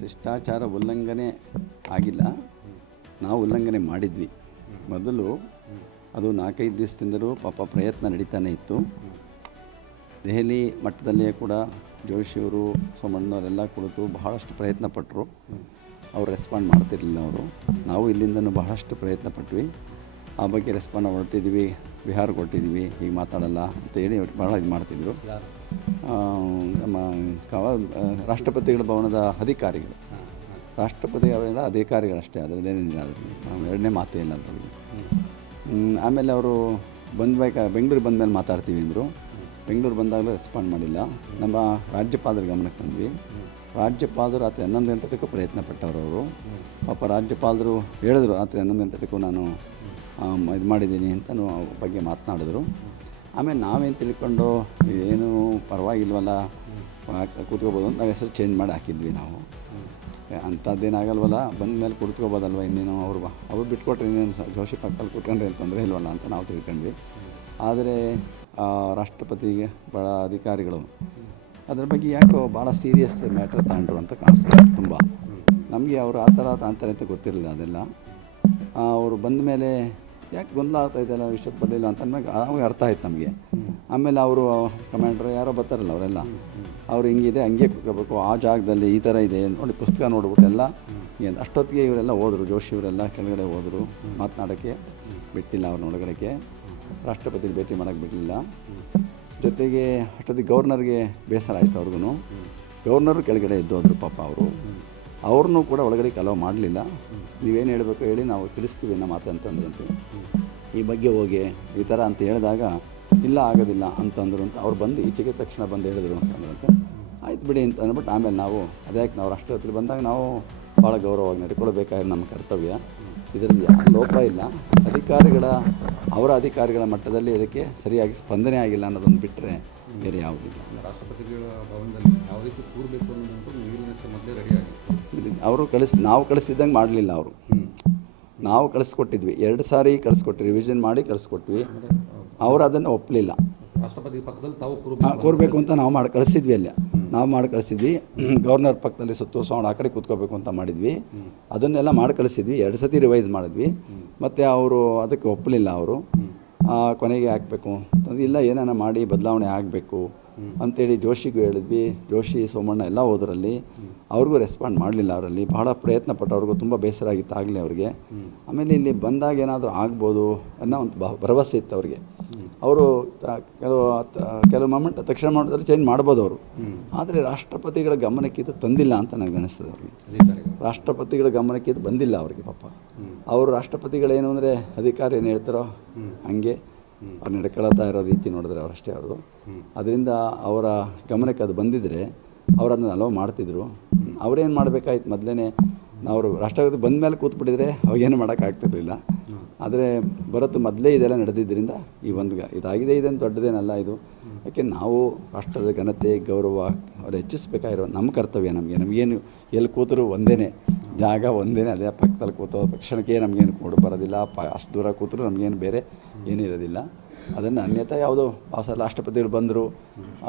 ಶಿಷ್ಟಾಚಾರ ಉಲ್ಲಂಘನೆ ಆಗಿಲ್ಲ, ನಾವು ಉಲ್ಲಂಘನೆ ಮಾಡಿದ್ವಿ. ಮೊದಲು ಅದು 4-5 ದಿವಸದಿಂದಲೂ ಪಾಪ ಪ್ರಯತ್ನ ನಡೀತಾನೆ ಇತ್ತು. ದೆಹಲಿ ಮಟ್ಟದಲ್ಲಿಯೇ ಕೂಡ ಜೋಶಿಯವರು, ಸೋಮಣ್ಣವರೆಲ್ಲ ಕುಳಿತು ಬಹಳಷ್ಟು ಪ್ರಯತ್ನ ಪಟ್ಟರು. ಅವ್ರು ರೆಸ್ಪಾಂಡ್ ಮಾಡ್ತಿರಲಿಲ್ಲ ಅವರು. ನಾವು ಇಲ್ಲಿಂದನೂ ಬಹಳಷ್ಟು ಪ್ರಯತ್ನ ಪಟ್ವಿ. ಆ ಬಗ್ಗೆ ರೆಸ್ಪಾಂಡ್ ಹೊರಟಿದ್ವಿ, ಬಿಹಾರ್ಗೆ ಹೊರಟಿದ್ವಿ, ಹೀಗೆ ಮಾತಾಡಲ್ಲ ಅಂತೇಳಿ ಭಾಳ ಇದು ಮಾಡ್ತಿದ್ರು. ನಮ್ಮ ರಾಷ್ಟ್ರಪತಿಗಳ ಭವನದ ಅಧಿಕಾರಿಗಳು, ರಾಷ್ಟ್ರಪತಿಗಳ ಅಧಿಕಾರಿಗಳಷ್ಟೇ, ಅದರದ್ದೇನಿಲ್ಲ, ಅದರಲ್ಲಿ ಎರಡನೇ ಮಾತೇ ಇಲ್ಲ ಅದರಲ್ಲಿ. ಆಮೇಲೆ ಅವರು ಬೆಂಗಳೂರಿಗೆ ಬಂದಮೇಲೆ ಮಾತಾಡ್ತೀವಿ ಅಂದರು. ಬೆಂಗಳೂರು ಬಂದಾಗಲೂ ರೆಸ್ಪಾಂಡ್ ಮಾಡಿಲ್ಲ. ನಮ್ಮ ರಾಜ್ಯಪಾಲರ ಗಮನಕ್ಕೆ ಬಂದ್ವಿ. ರಾಜ್ಯಪಾಲರು ರಾತ್ರಿ 11 ಗಂಟೆಗೂ ಪ್ರಯತ್ನ ಪಟ್ಟವರು. ಅವರು ಪಾಪ ರಾಜ್ಯಪಾಲರು ಹೇಳಿದ್ರು, ರಾತ್ರಿ 11 ಗಂಟೆಗೂ ನಾನು ಇದು ಮಾಡಿದ್ದೀನಿ ಅಂತ ಬಗ್ಗೆ ಮಾತನಾಡಿದ್ರು. ಆಮೇಲೆ ನಾವೇನು ತಿಳ್ಕೊಂಡು ಏನು ಪರವಾಗಿಲ್ವಲ್ಲ, ಕೂತ್ಕೋಬೋದು ಅಂತ ನಾವು ಹೆಸರು ಚೇಂಜ್ ಮಾಡಿ ಹಾಕಿದ್ವಿ. ನಾವು ಅಂಥದ್ದೇನಾಗಲ್ವಲ್ಲ, ಬಂದ ಮೇಲೆ ಕೂತ್ಕೋಬೋದಲ್ವ, ಇನ್ನೇನು ಅವ್ರು ಬಿಟ್ಕೊಟ್ರೆ ಇನ್ನೇನು ಜೋಶಿ ಪಕ್ಕದಲ್ಲಿ ಕೂತ್ಕೊಂಡ್ರೆ ತೊಂದರೆ ಇಲ್ವಲ್ಲ ಅಂತ ನಾವು ತಿಳ್ಕೊಂಡ್ವಿ. ಆದರೆ ರಾಷ್ಟ್ರಪತಿಗೆ ಭಾಳ ಅಧಿಕಾರಿಗಳು ಅದ್ರ ಬಗ್ಗೆ ಯಾಕೋ ಭಾಳ ಸೀರಿಯಸ್ ಮ್ಯಾಟ್ರ್ ತಗೊಂಡ್ರು ಅಂತ ಕಾಣಿಸ್ತದೆ. ತುಂಬ ನಮಗೆ ಅವರು ಆ ಥರ ತಾಂತಾರೆ ಅಂತ ಗೊತ್ತಿರಲಿಲ್ಲ. ಅದೆಲ್ಲ ಅವರು ಬಂದ ಮೇಲೆ ಯಾಕೆ ಗೊಂದಲ ಆಗ್ತಾಯಿದ್ದೆಲ್ಲ, ಇಷ್ಟೊತ್ತು ಬರಲಿಲ್ಲ ಅಂತ ಅಂದಾಗ ಅವಾಗ ಅರ್ಥ ಆಯ್ತು ನಮಗೆ. ಆಮೇಲೆ ಅವರು ಕಮಾಂಡ್ರು ಯಾರೋ ಬರ್ತಾರಲ್ಲ ಅವರೆಲ್ಲ, ಅವ್ರು ಹಿಂಗಿದೆ ಹಂಗೆ ಕೂತ್ಕೋಬೇಕು, ಆ ಜಾಗದಲ್ಲಿ ಈ ಥರ ಇದೆ ನೋಡಿ, ಪುಸ್ತಕ ನೋಡ್ಬಿಟ್ಟು ಎಲ್ಲ ಏನು ಅಷ್ಟೊತ್ತಿಗೆ ಇವರೆಲ್ಲ ಹೋದರು. ಜೋಶಿ ಇವರೆಲ್ಲ ಕೆಳಗಡೆ ಹೋದರು, ಮಾತನಾಡೋಕ್ಕೆ ಬಿಟ್ಟಿಲ್ಲ, ಅವ್ರನ್ನ ಒಳಗಡೆಗೆ ರಾಷ್ಟ್ರಪತಿ ಭೇಟಿ ಮಾಡೋಕ್ಕೆ ಬಿಡಲಿಲ್ಲ. ಜೊತೆಗೆ ಅಷ್ಟೊತ್ತಿಗೆ ಗವರ್ನರ್ಗೆ ಬೇಸರ ಆಯಿತು ಅವ್ರಿಗೂ. ಗವರ್ನರು ಕೆಳಗಡೆ ಎದ್ದೋದ್ರು ಪಾಪ. ಅವ್ರನ್ನೂ ಕೂಡ ಒಳಗಡೆ ಅಲೋ ಮಾಡಲಿಲ್ಲ. ನೀವೇನು ಹೇಳಬೇಕು ಹೇಳಿ, ನಾವು ತಿಳಿಸ್ತೀವಿ ನಮ್ಮ ಮಾತು ಅಂತಂದ್ರಂತೆ. ಈ ಬಗ್ಗೆ ಹೋಗಿ ಈ ಥರ ಅಂತ ಹೇಳಿದಾಗ ಇಲ್ಲ ಆಗೋದಿಲ್ಲ ಅಂತಂದ್ರು ಅಂತ ಅವ್ರು ಬಂದು ಈಚೆಗೆ ತಕ್ಷಣ ಬಂದು ಹೇಳಿದ್ರು ಅಂತಂದ್ರಂತೆ. ಆಯ್ತು ಬಿಡಿ ಅಂತ ಅಂದ್ಬಿಟ್ಟು ಆಮೇಲೆ ನಾವು ಅದ್ಯಾಕೆ ನಾವು ರಾಷ್ಟ್ರಪತಿ ಬಂದಾಗ ನಾವು ಭಾಳ ಗೌರವವಾಗಿ ನಡ್ಕೊಳ್ಬೇಕಾದ್ರೆ ನಮ್ಮ ಕರ್ತವ್ಯ. ಇದರಲ್ಲಿ ಯಾರು ಲೋಪ ಇಲ್ಲ. ಅವರ ಅಧಿಕಾರಿಗಳ ಮಟ್ಟದಲ್ಲಿ ಇದಕ್ಕೆ ಸರಿಯಾಗಿ ಸ್ಪಂದನೆ ಆಗಿಲ್ಲ ಅನ್ನೋದನ್ನು ಬಿಟ್ಟರೆ ಬೇರೆ ಯಾವುದಿಲ್ಲ. ರಾಷ್ಟ್ರಪತಿಗಳ ಭವನದಲ್ಲಿ ಯಾವ ರೀತಿ ಕೂರಬೇಕು ಅನ್ನೋದಂತೂ ನೀರಿನಷ್ಟು ಮೊದಲೇ ರೆಡಿ ಆಗಿದೆ. ಅವರು ನಾವು ಕಳಿಸಿದ್ದಂಗೆ ಮಾಡಲಿಲ್ಲ. ನಾವು ಕಳಿಸ್ಕೊಟ್ಟಿದ್ವಿ, 2 ಸಾರಿ ಕಳಿಸ್ಕೊಟ್ವಿ, ರಿವಿಷನ್ ಮಾಡಿ ಕಳಿಸ್ಕೊಟ್ವಿ. ಅವರು ಅದನ್ನು ಒಪ್ಪಲಿಲ್ಲ. ರಾಷ್ಟ್ರಪತಿ ಪಕ್ಕದಲ್ಲಿ ತಾವು ಕೂರಬೇಕು ಅಂತ ನಾವು ಮಾಡಿ ಕಳಿಸಿದ್ವಿ. ಅಲ್ಲೇ ನಾವು ಮಾಡಿ ಕಳಿಸಿದ್ವಿ. ಗವರ್ನರ್ ಪಕ್ಕದಲ್ಲಿ ಸುತ್ತೋಸ್ಕೊಂಡು ಆ ಕಡೆ ಕೂತ್ಕೋಬೇಕು ಅಂತ ಮಾಡಿದ್ವಿ. ಅದನ್ನೆಲ್ಲ ಮಾಡಿ ಕಳಿಸಿದ್ವಿ. 2 ಸತಿ ರಿವೈಸ್ ಮಾಡಿದ್ವಿ. ಮತ್ತು ಅವರು ಅದಕ್ಕೆ ಒಪ್ಪಲಿಲ್ಲ. ಅವರು ಕೊನೆಗೆ ಹಾಕಬೇಕು ಇಲ್ಲ, ಏನಾನ ಮಾಡಿ ಬದಲಾವಣೆ ಆಗಬೇಕು ಅಂತೇಳಿ ಜೋಶಿಗೂ ಹೇಳಿದ್ವಿ. ಜೋಶಿ, ಸೋಮಣ್ಣ ಎಲ್ಲ ಹೋದ್ರಲ್ಲಿ, ಅವ್ರಿಗೂ ರೆಸ್ಪಾಂಡ್ ಮಾಡಲಿಲ್ಲ. ಅವರಲ್ಲಿ ಬಹಳ ಪ್ರಯತ್ನ ಪಟ್ಟು ಅವ್ರಿಗೂ ತುಂಬ ಬೇಸರ ಆಗಿತ್ತು ಆಗಲೇ ಅವ್ರಿಗೆ. ಆಮೇಲೆ ಇಲ್ಲಿ ಬಂದಾಗ ಏನಾದರೂ ಆಗ್ಬೋದು ಅನ್ನೋ ಒಂದು ಭರವಸೆ ಇತ್ತು ಅವ್ರಿಗೆ. ಅವರು ಕೆಲವು ಮೊಮೆಂಟ್ ತಕ್ಷಣ ಮಾಡೋದ್ರಲ್ಲಿ ಚೇಂಜ್ ಮಾಡ್ಬೋದು ಅವರು. ಆದರೆ ರಾಷ್ಟ್ರಪತಿಗಳ ಗಮನಕ್ಕೆ ಇದು ತಂದಿಲ್ಲ ಅಂತ ನನಗೆ ಅನಿಸ್ತದೆ. ಅವ್ರಿಗೆ ರಾಷ್ಟ್ರಪತಿಗಳ ಗಮನಕ್ಕೆ ಇದು ಬಂದಿಲ್ಲ ಅವ್ರಿಗೆ ಪಾಪ. ಅವರು ರಾಷ್ಟ್ರಪತಿಗಳೇನು ಅಂದರೆ ಅಧಿಕಾರಿ ಏನು ಹೇಳ್ತಾರೋ ಹಂಗೆ ಅವ್ರು ನಡ್ಕೊಳ್ತಾ ಇರೋ ರೀತಿ ನೋಡಿದ್ರೆ ಅವರಷ್ಟೇ ಅವರು. ಅದರಿಂದ ಅವರ ಗಮನಕ್ಕೆ ಅದು ಬಂದಿದ್ದರೆ ಅವರು ಅದನ್ನು ಅಲೋ ಮಾಡ್ತಿದ್ರು. ಅವರೇನು ಮಾಡಬೇಕಾಯ್ತು, ಮೊದಲೇ ಅವರು ರಾಷ್ಟ್ರಪತಿ ಬಂದ ಮೇಲೆ ಕೂತ್ಬಿಟ್ಟಿದ್ರೆ ಅವಾಗೇನು ಮಾಡೋಕ್ಕಾಗ್ತಿರ್ಲಿಲ್ಲ. ಆದರೆ ಬರೋದು ಮೊದಲೇ ಇದೆಲ್ಲ ನಡೆದಿದ್ದರಿಂದ ಈ ಒಂದು ಇದಾಗಿದೆ. ಇದೇನು ದೊಡ್ಡದೇನಲ್ಲ ಇದು. ಯಾಕೆ ನಾವು ರಾಷ್ಟ್ರದ ಘನತೆ, ಗೌರವ ಅವ್ರು ಹೆಚ್ಚಿಸ್ಬೇಕಾಗಿರೋ ನಮ್ಮ ಕರ್ತವ್ಯ. ನಮಗೇನು ಎಲ್ಲಿ ಕೂತರು ಒಂದೇ ಜಾಗ, ಒಂದೇ ಅದೇ ಪಕ್ಕದಲ್ಲಿ ಕೂತೋ ತಕ್ಷಣಕ್ಕೆ ನಮಗೇನು ಕೊಡು ಬರೋದಿಲ್ಲ. ಅಷ್ಟು ದೂರ ಕೂತರು ನಮಗೇನು ಬೇರೆ ಏನಿರೋದಿಲ್ಲ. ಅದನ್ನು ಅನ್ಯತಾ ಯಾವುದೋ ರಾಷ್ಟ್ರಪತಿಗಳು ಬಂದರು,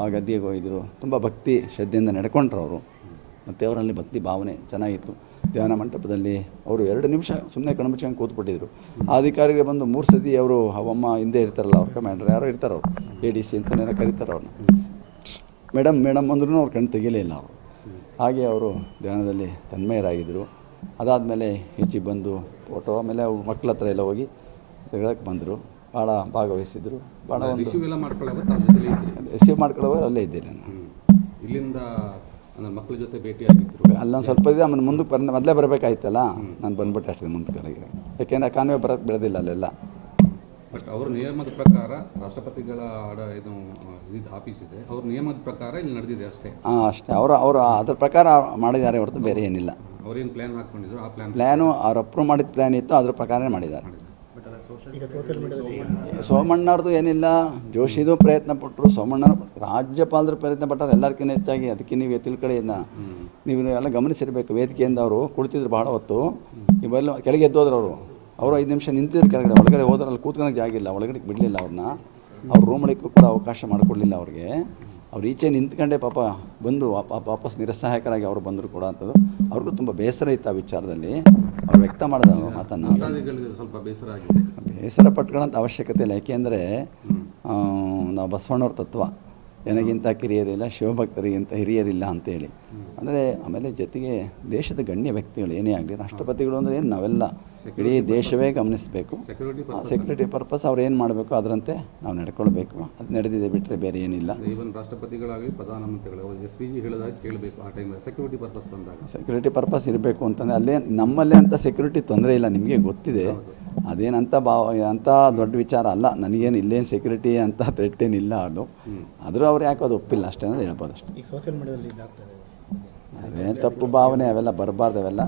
ಆ ಗದ್ದಿಗೆ ಹೋಗಿದ್ರು, ತುಂಬ ಭಕ್ತಿ ಶ್ರದ್ಧೆಯಿಂದ ನಡ್ಕೊಂಡ್ರು ಅವರು. ಮತ್ತು ಅವರಲ್ಲಿ ಭಕ್ತಿ ಭಾವನೆ ಚೆನ್ನಾಗಿತ್ತು. ಧ್ಯಾನ ಮಂಟಪದಲ್ಲಿ ಅವರು 2 ನಿಮಿಷ ಸುಮ್ಮನೆ ಕಣ್ಮುಚ್ಚಂಗೆ ಕೂತ್ಬಿಟ್ಟಿದ್ರು. ಆ ಅಧಿಕಾರಿಗೆ ಬಂದು 3 ಸತಿ ಅವರು ಅವಮ್ಮ ಹಿಂದೆ ಇರ್ತಾರಲ್ಲ, ಅವ್ರ ಕಮಾಂಡ್ರ್ ಯಾರೋ ಇರ್ತಾರೆ, ಅವರು ADC ಅಂತಲೇ ಕರೀತಾರೆ ಅವ್ರನ್ನ. ಮೇಡಮ್ ಅಂದ್ರೂ ಅವ್ರು ಕಣ್ಣು ತೆಗಿಲೇ ಇಲ್ಲ ಅವರು. ಹಾಗೆ ಅವರು ಧ್ಯಾನದಲ್ಲಿ ತನ್ಮಯರಾಗಿದ್ದರು. ಅದಾದಮೇಲೆ ಈಚೆಗೆ ಬಂದು ಫೋಟೋ, ಆಮೇಲೆ ಅವ್ರ ಮಕ್ಕಳ ಹತ್ರ ಎಲ್ಲ ಹೋಗಿ ತೆಗೊಳಕ್ಕೆ ಬಂದರು. ಭಾಳ ಭಾಗವಹಿಸಿದರು. ಭಾಳ ರಿಸೀವ್ ಮಾಡ್ಕೊಳ್ಳೋವಾಗ ಅಲ್ಲೇ ಇದ್ದೇನೆ ನಾನು. ಇಲ್ಲಿಂದ ಮಕ್ಕಳ ಜೊತೆ ಭೇಟಿಯಾಗಿದ್ದರು. ಅಲ್ಲೊಂದು ಸ್ವಲ್ಪ ಇದೆ. ಆಮೇಲೆ ಮುಂದಕ್ಕೆ ಮೊದಲೇ ಬರಬೇಕಾಯ್ತಲ್ಲ, ನಾನು ಬಂದ್ಬಿಟ್ಟೆ ಅಷ್ಟೇ ಮುಂದೆ ಕಡೆಗೆ. ಯಾಕೆಂದರೆ ಕಾನ್ವೆ ಬರೋಕ್ಕೆ ಬಿಡೋದಿಲ್ಲ ಅಲ್ಲೆಲ್ಲ. ಬಟ್ ಅವ್ರ ನಿಯಮದ ಪ್ರಕಾರ ರಾಷ್ಟ್ರಪತಿಗಳ ಇದು ಆಫೀಸ್ ಇದೆ, ಅವ್ರ ನಿಯಮದ ಪ್ರಕಾರ ಇಲ್ಲಿ ನಡೆದಿದೆ ಅಷ್ಟೇ. ಅಷ್ಟೇ. ಅವರು ಅದ್ರ ಪ್ರಕಾರ ಮಾಡಿದ್ದಾರೆ ಹೊರತು ಬೇರೆ ಏನಿಲ್ಲ. ಅವ್ರೇನು ಪ್ಲ್ಯಾನ್ ಹಾಕ್ಕೊಂಡಿದ್ರು, ಆ ಪ್ಲ್ಯಾನು ಅವ್ರು ಅಪ್ರೂವ್ ಮಾಡಿದ ಪ್ಲ್ಯಾನ್ ಇತ್ತು, ಅದ್ರ ಪ್ರಕಾರನೇ ಮಾಡಿದ್ದಾರೆ. ಸೋಮಣ್ಣವ್ರದ್ದು ಏನಿಲ್ಲ, ಜೋಶಿದು ಪ್ರಯತ್ನ ಪಟ್ಟರು, ಸೋಮಣ್ಣ ರಾಜ್ಯಪಾಲರು ಪ್ರಯತ್ನ ಪಟ್ಟರು ಎಲ್ಲರಿಗಿಂತ ಹೆಚ್ಚಾಗಿ. ಅದಕ್ಕೆ ನೀವು ತಿಳ್ಕಡೆಯಿಂದ ನೀವು ಎಲ್ಲ ಗಮನಿಸಿರಬೇಕು. ವೇದಿಕೆಯಿಂದ ಅವರು ಕುಳಿತಿದ್ರು ಬಹಳ ಹೊತ್ತು. ಇವೆಲ್ಲ ಕೆಳಗೆ ಎದ್ದೋದ್ರು ಅವರು 5 ನಿಮಿಷ ನಿಂತಿದ್ರು ಕೆಳಗಡೆ. ಒಳಗಡೆ ಹೋದ್ರಲ್ಲಿ ಕೂತ್ಕೊಳ್ಳೋಕೆ ಜಾಗಿಲ್ಲ, ಒಳಗಡೆ ಬಿಡಲಿಲ್ಲ ಅವ್ರನ್ನ. ಅವ್ರ ರೂಮ್ ಒಳಗೂ ಕೂಡ ಅವಕಾಶ ಮಾಡಿಕೊಡ್ಲಿಲ್ಲ ಅವ್ರಿಗೆ. ಅವ್ರು ಈಚೆ ನಿಂತ್ಕೊಂಡೆ ಪಾಪ ಬಂದು ವಾಪಸ್ ನಿರಸಹಾಯಕರಾಗಿ ಅವರು ಬಂದರು ಕೂಡ ಅಂಥದ್ದು ಅವ್ರಿಗೂ ತುಂಬ ಬೇಸರ ಇತ್ತು ಆ ವಿಚಾರದಲ್ಲಿ ಅವ್ರು ವ್ಯಕ್ತ ಮಾಡಿದ ಮಾತನ್ನು. ಭಕ್ತಾದಿಗಳಿಗೆ ಸ್ವಲ್ಪ ಬೇಸರ ಆಗಿದೆ. ಬೇಸರ ಪಟ್ಕೊಳ್ಳೋಂಥ ಅವಶ್ಯಕತೆ ಇಲ್ಲ. ಯಾಕೆಂದರೆ ನಾವು ಬಸವಣ್ಣವ್ರ ತತ್ವ ನನಗಿಂತ ಕಿರಿಯರಿಲ್ಲ, ಶಿವಭಕ್ತರಿಗಿಂತ ಹಿರಿಯರಿಲ್ಲ ಅಂತೇಳಿ. ಅಂದರೆ ಆಮೇಲೆ ಜೊತೆಗೆ ದೇಶದ ಗಣ್ಯ ವ್ಯಕ್ತಿಗಳು ಏನೇ ಆಗಲಿ, ರಾಷ್ಟ್ರಪತಿಗಳು ಅಂದರೆ ಏನು ನಾವೆಲ್ಲ ಇಡೀ ದೇಶವೇ ಗಮನಿಸಬೇಕು. ಸೆಕ್ಯೂರಿಟಿ ಪರ್ಪಸ್ ಅವ್ರು ಏನು ಮಾಡಬೇಕು ಅದರಂತೆ ನಾವು ನಡ್ಕೊಳ್ಬೇಕು. ಅದು ನಡೆದಿದೆ ಬಿಟ್ಟರೆ ಬೇರೆ ಏನಿಲ್ಲ. ಈವನ್ ರಾಷ್ಟ್ರಪತಿಗಳಾಗಲಿ ಪ್ರಧಾನಮಂತ್ರಿಗಳು SPG ಹೇಳಿದಾಗ ಕೇಳಬೇಕು ಆ ಟೈಮಲ್ಲಿ ಸೆಕ್ಯೂರಿಟಿ ಪರ್ಪಸ್ ಬಂದಾಗ. ಸೆಕ್ಯೂರಿಟಿ ಪರ್ಪಸ್ ಇರಬೇಕು ಅಂತಂದರೆ ಅಲ್ಲೇ ನಮ್ಮಲ್ಲೇ ಅಂತ ಸೆಕ್ಯೂರಿಟಿ ತೊಂದರೆ ಇಲ್ಲ, ನಿಮಗೆ ಗೊತ್ತಿದೆ. ಅದೇನಂತ ಅಂಥ ದೊಡ್ಡ ವಿಚಾರ ಅಲ್ಲ. ನನಗೇನು ಇಲ್ಲೇನು ಸೆಕ್ಯೂರಿಟಿ ಅಂತ ಥ್ರೆಟ್ ಏನಿಲ್ಲ. ಆದರೂ ಅವ್ರು ಯಾಕೆ ಅದು ಒಪ್ಪಿಲ್ಲ ಅಷ್ಟೇ ಅನ್ನೋದು ಹೇಳ್ಬೋದು ಅಷ್ಟೇ. ಈಗ ಸೋಷಿಯಲ್ ಮೀಡಿಯಾದಲ್ಲಿ ಅದೇ ತಪ್ಪು ಭಾವನೆ ಅವೆಲ್ಲ ಬರಬಾರ್ದು. ಅವೆಲ್ಲ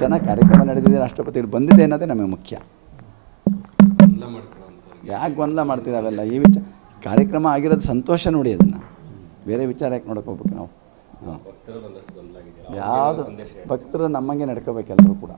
ಚೆನ್ನಾಗಿ ಕಾರ್ಯಕ್ರಮ ನಡೆದಿದೆ, ರಾಷ್ಟ್ರಪತಿಗಳು ಬಂದಿದೆ ಅನ್ನೋದೇ ನಮಗೆ ಮುಖ್ಯ. ಯಾಕೆ ಗೊಂದಲ ಮಾಡ್ತೀವಿ ಅವೆಲ್ಲ? ಈ ಕಾರ್ಯಕ್ರಮ ಆಗಿರೋದು ಸಂತೋಷ ನೋಡಿ, ಅದನ್ನು ಬೇರೆ ವಿಚಾರ ಯಾಕೆ ನೋಡೋಕೆ ಹೋಗ್ಬೇಕು ನಾವು? ಯಾವುದು ಭಕ್ತರು ನಮ್ಮಂಗೆ ನಡ್ಕೋಬೇಕು ಎಲ್ಲರೂ ಕೂಡ.